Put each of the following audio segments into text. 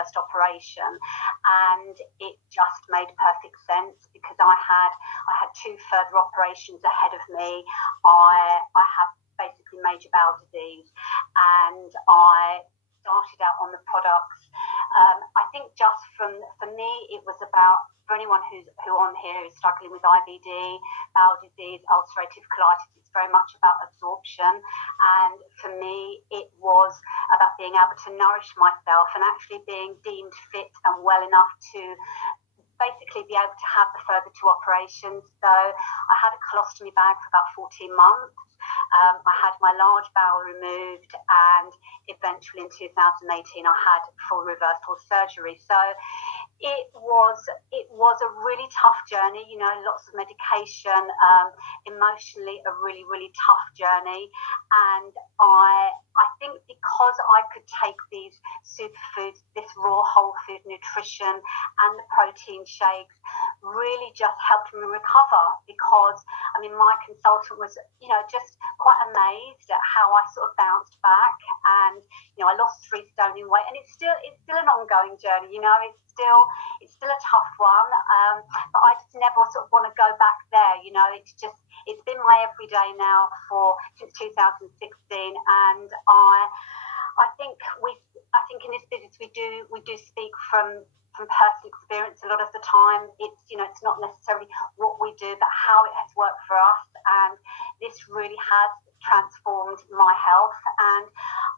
first operation, and it just made perfect sense because I had 2 further operations ahead of me. I have basically major bowel disease, and I started out on the products. I think just for me, it was about, for anyone who on here is struggling with IBD, bowel disease, ulcerative colitis, it's very much about absorption. And for me, it was about being able to nourish myself and actually being deemed fit and well enough to basically be able to have the further 2 operations. So I had a colostomy bag for about 14 months. I had my large bowel removed, and eventually in 2018 I had full reversal surgery. So it was a really tough journey, you know, lots of medication, emotionally a really, really tough journey. And I think because I could take these superfoods, this raw whole food nutrition and the protein shakes, really just helped me recover, because I mean my consultant was, you know, just quite amazed at how I sort of bounced back. And you know, I lost 3 stone in weight, and it's still an ongoing journey, you know, it's still a tough one, but I just never sort of want to go back there, you know. It's been my everyday now since 2016, and I think in this business we do speak from personal experience a lot of the time. It's, you know, it's not necessarily what we do, but how it has worked for us, and this really has transformed my health. And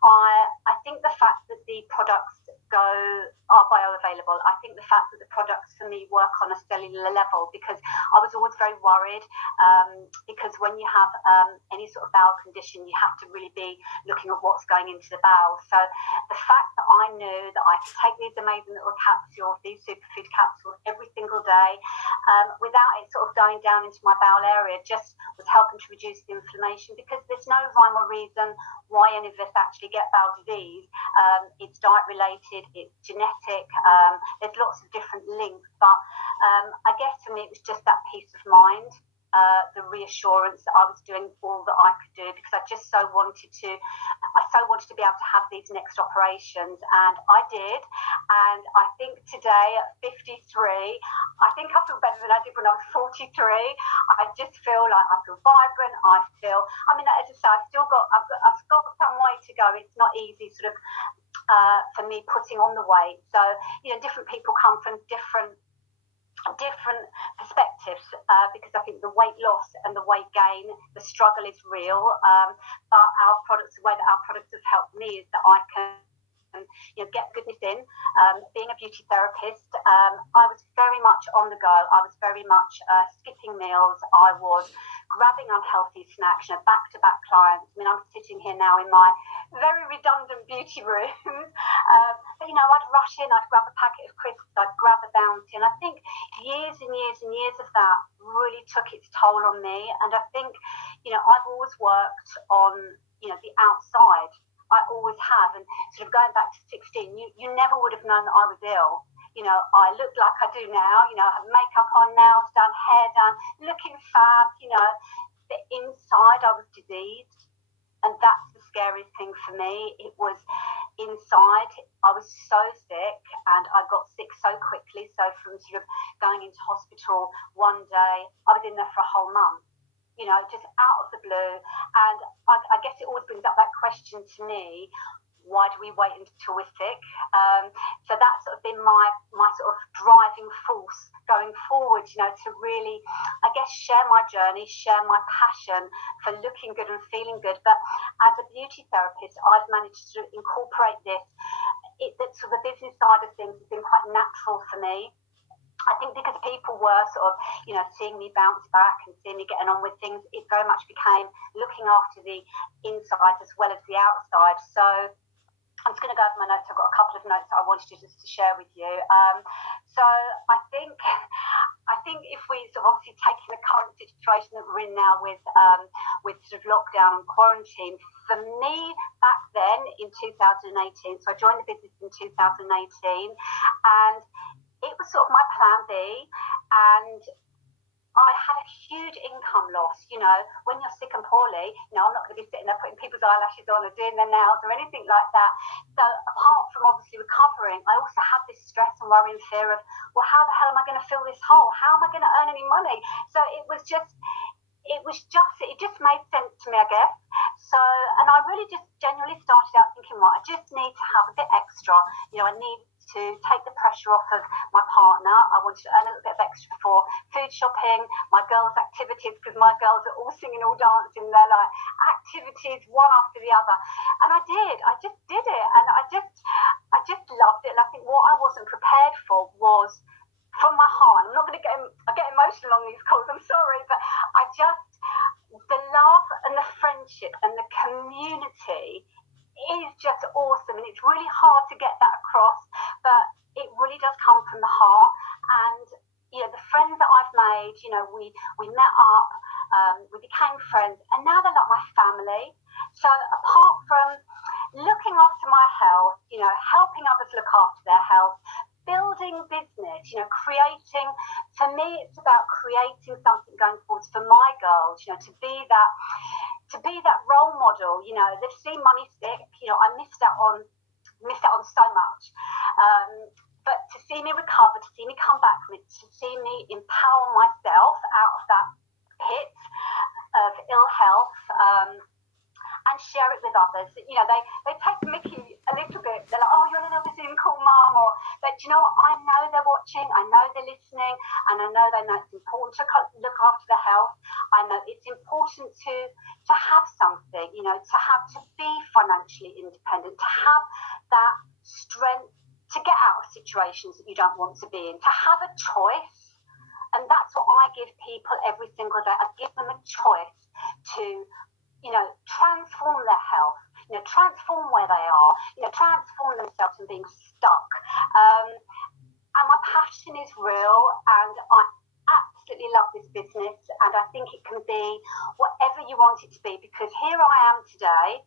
I think the fact that the products are bioavailable, I think the fact that the products for me work on a cellular level, because I was always very worried, because when you have any sort of bowel condition, you have to really be looking at what's going into the bowel. So the fact that I knew that I could take these amazing little capsules, these superfood capsules every single day, without it sort of going down into my bowel area, just was helping to reduce the inflammation, because there's no rhyme or reason why any of us actually get bowel disease. It's diet related, it's genetic, there's lots of different links, but I guess for me it was just that peace of mind, the reassurance that I was doing all that I could do, because I so wanted to be able to have these next operations, and I did. And I think today at 53, I think I feel better than I did when I was 43. I just feel like I feel vibrant. I mean, as I say, I've got some way to go. It's not easy sort of for me putting on the weight. So, you know, different people come from different perspectives, because I think the weight loss and the weight gain, the struggle is real, but the way that our products have helped me is that I can, you know, get goodness in. Being a beauty therapist, I was very much on the go. I was very much skipping meals. I was grabbing unhealthy snacks, you know, back-to-back clients. I mean, I'm sitting here now in my very redundant beauty room. But, you know, I'd rush in, I'd grab a packet of crisps, I'd grab a Bounty. And I think years and years and years of that really took its toll on me. And I think, you know, I've always worked on, you know, the outside. I always have. And sort of going back to 16, you never would have known that I was ill. You know, I look like I do now, you know, I have makeup on, nails done, hair done, looking fab, you know. The inside I was diseased, and that's the scariest thing for me. It was inside, I was so sick, and I got sick so quickly. So from sort of going into hospital one day, I was in there for a whole month, you know, just out of the blue. And I guess it always brings up that question to me, why do we wait until we're sick? So that's sort of been my sort of driving force going forward, you know, to really, I guess, share my journey, share my passion for looking good and feeling good. But as a beauty therapist, I've managed to incorporate this. So the business side of things has been quite natural for me. I think because people were sort of, you know, seeing me bounce back and seeing me getting on with things, it very much became looking after the inside as well as the outside. So I'm just going to go over my notes. I've got a couple of notes that I wanted to just to share with you. So I think if we sort of obviously taking the current situation that we're in now with sort of lockdown and quarantine, for me back then in 2018, so I joined the business in 2018, and it was sort of my plan B, and I had a huge income loss. When you're sick and poorly, I'm not going to be sitting there putting people's eyelashes on or doing their nails or anything like that. So apart from obviously recovering, I also had this stress and worry and fear of, well, how the hell am I going to fill this hole? How am I going to earn any money? So it just made sense to me, I guess. So, and I really just genuinely started out thinking, right, I just need to have a bit extra. I need to take the pressure off of my partner. I wanted to earn a little bit of extra for food shopping, my girls' activities, because my girls are all singing, all dancing. They're like activities one after the other. And I just did it. And I just loved it. And I think what I wasn't prepared for was, from my heart, I'm not going to I get emotional on these calls, I'm sorry, but the love and the friendship and the community is just awesome, and it's really hard to get that across, but it really does come from the heart. And the friends that I've made, we met up, we became friends, and now they're like my family. So apart from looking after my health, helping others look after their health, building business, creating, for me it's about creating something going forward for my girls, to be that role model. They've seen mummy sick, I missed out on so much, but to see me recover, to see me come back from it, to see me empower myself out of that pit of ill health, and share it with others. They take the mickey a little bit. They're like, oh, you're on another Zoom call, Mum. But what? I know they're watching. I know they're listening, and I know they know it's important to look after their health. I know it's important to have something. To be financially independent, to have that strength to get out of situations that you don't want to be in, to have a choice. And that's what I give people every single day. I give them a choice to transform their health, transform where they are, transform themselves from being stuck. And my passion is real, and I absolutely love this business, and I think it can be whatever you want it to be, because here I am today,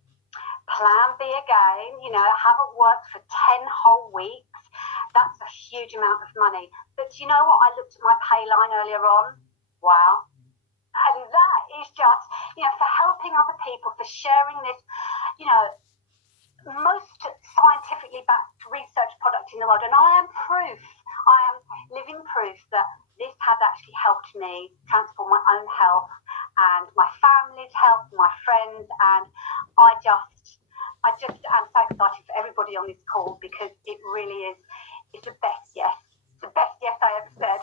plan B again, haven't worked for 10 whole weeks. That's a huge amount of money. But you know what? I looked at my pay line earlier on. Wow. And that is just, for helping other people, for sharing this, most scientifically backed research product in the world. And I am living proof that this has actually helped me transform my own health and my family's health, my friends. And I just am so excited for everybody on this call, because it really is, it's the best yes. It's the best yes I ever said.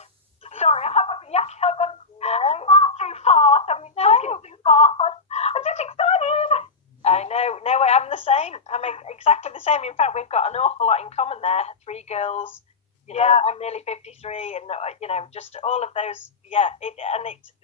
Sorry, I've gone far too fast. I'm talking too fast. I'm just excited. I know. No, I'm the same. I'm exactly the same. In fact, we've got an awful lot in common there. 3 girls. I'm nearly 53, and just all of those. Yeah. It's